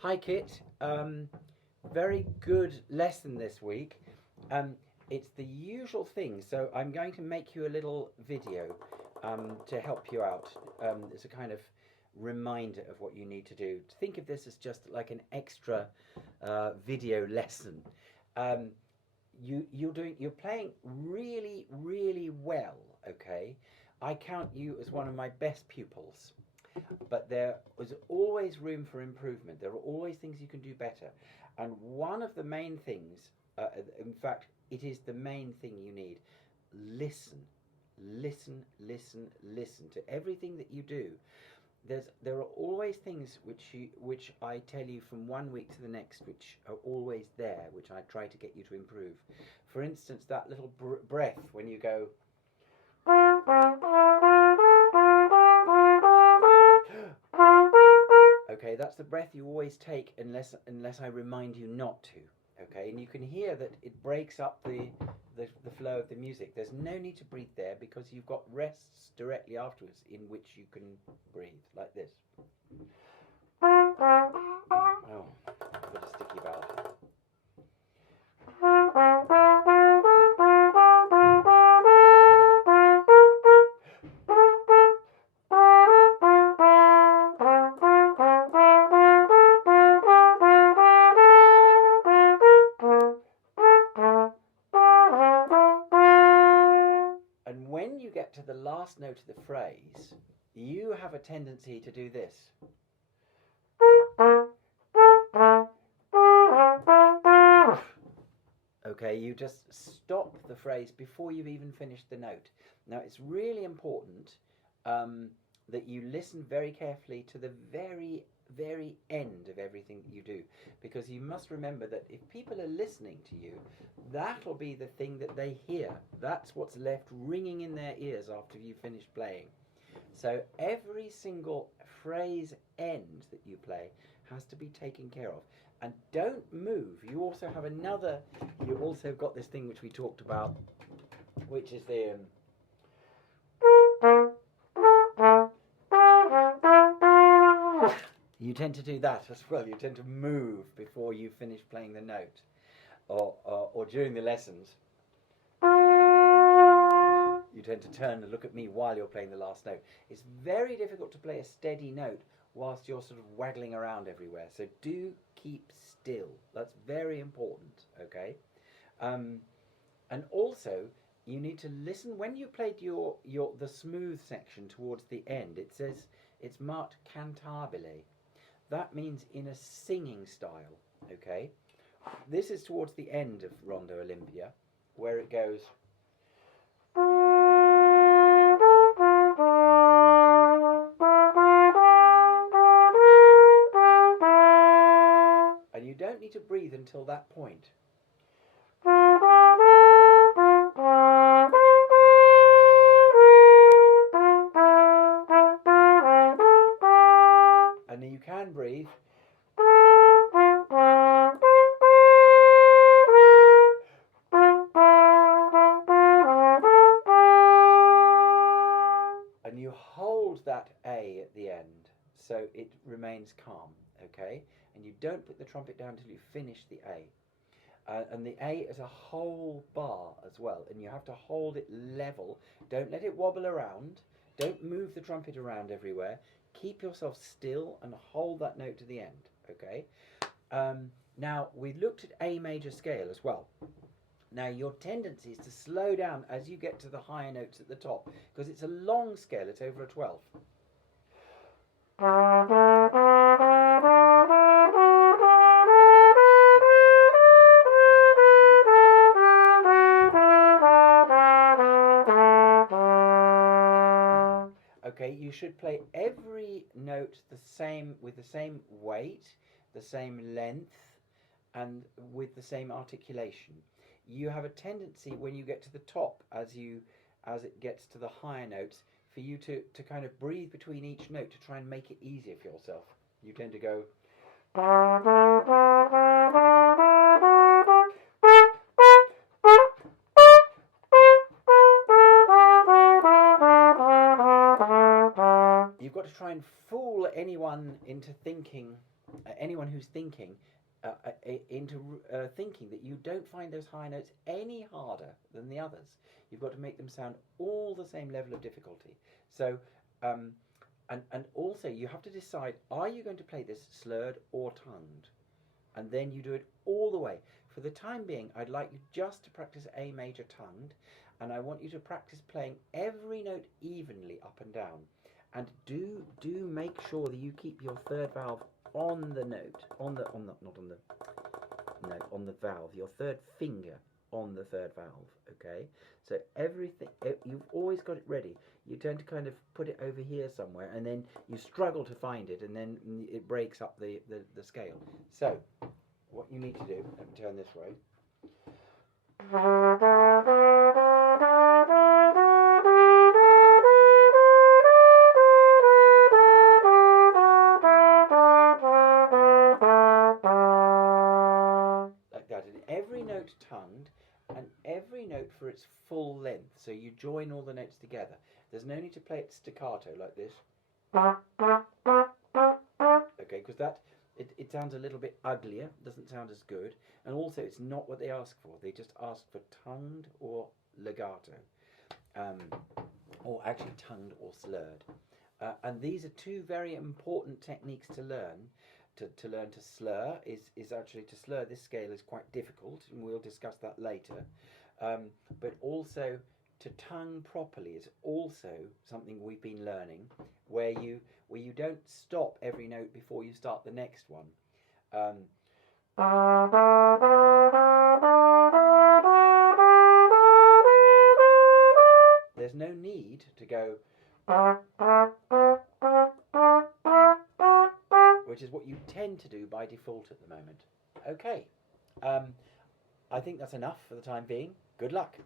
Hi, Kit. Very good lesson this week. Um, it's the usual thing, so I'm going to make you a little video to help you out. It's a kind of reminder of what you need to do. Think of this as just like an extra video lesson. Um, you're playing really well. Okay, I count you as one of my best pupils, but there is always room for improvement. There are always things you can do better. And one of the main things, in fact, it is the main thing you need. Listen, listen to everything that you do. There are always things which I tell you from one week to the next, which are always there, which I try to get you to improve. For instance, that little breath when you go. Okay, that's the breath you always take unless I remind you not to. Okay, and you can hear that it breaks up the flow of the music. There's no need to breathe there because you've got rests directly afterwards in which you can breathe like this. Oh, I've got a sticky valve. And when you get to the last note of the phrase, you have a tendency to do this. Okay, you just stop the phrase before you've even finished the note. Now, it's really important that you listen very carefully to the very end of everything that you do, because you must remember that if people are listening to you, that'll be the thing that they hear. That's what's left ringing in their ears after you finish playing. So every single phrase end that you play has to be taken care of. And don't move. You also got this thing which we talked about, which is the you tend to do that as well. You tend to move before you finish playing the note, or during the lessons. You tend to turn and look at me while you're playing the last note. It's very difficult to play a steady note whilst you're sort of waggling around everywhere. So do keep still. That's very important, okay? And also, you need to listen when you played the smooth section towards the end. It says it's marked cantabile. That means in a singing style, okay? This is towards the end of Rondo Olympia, where it goes. And you don't need to breathe until that point. And you can breathe. And you hold that A at the end so it remains calm, okay? And you don't put the trumpet down until you finish the A. And the A is a whole bar as well, and you have to hold it level. Don't let it wobble around. Don't move the trumpet around everywhere. Keep yourself still and hold that note to the end, okay? Now, we looked at A major scale as well. Now, your tendency is to slow down as you get to the higher notes at the top, because it's a long scale, it's over a 12. Okay, you should play every note the same, with the same weight, the same length, and with the same articulation. You have a tendency when you get to the top, as it gets to the higher notes, for you to kind of breathe between each note to try and make it easier for yourself. You tend to go. You've got to try and fool anyone into thinking, anyone who's thinking, into thinking that you don't find those high notes any harder than the others. You've got to make them sound all the same level of difficulty. So, and also you have to decide: are you going to play this slurred or tongued? And then you do it all the way. For the time being, I'd like you just to practice A major tongued, and I want you to practice playing every note evenly up and down. And do make sure that you keep your third valve on the note, on the valve, your third finger on the third valve, okay? So everything, you've always got it ready. You tend to kind of put it over here somewhere, and then you struggle to find it, and then it breaks up the scale. So what you need to do, let me turn this way. Every note tongued and every note for its full length, so you join all the notes together. There's no need to play it staccato like this, okay, because that it sounds a little bit uglier, doesn't sound as good, and also it's not what they ask for. They just ask for tongued or legato, or actually tongued or slurred, and these are two very important techniques to learn. To learn to slur is actually to slur this scale is quite difficult, and we'll discuss that later. But also to tongue properly is also something we've been learning, where you don't stop every note before you start the next one. There's no need to go, which is what you tend to do by default at the moment. Okay, I think that's enough for the time being. Good luck.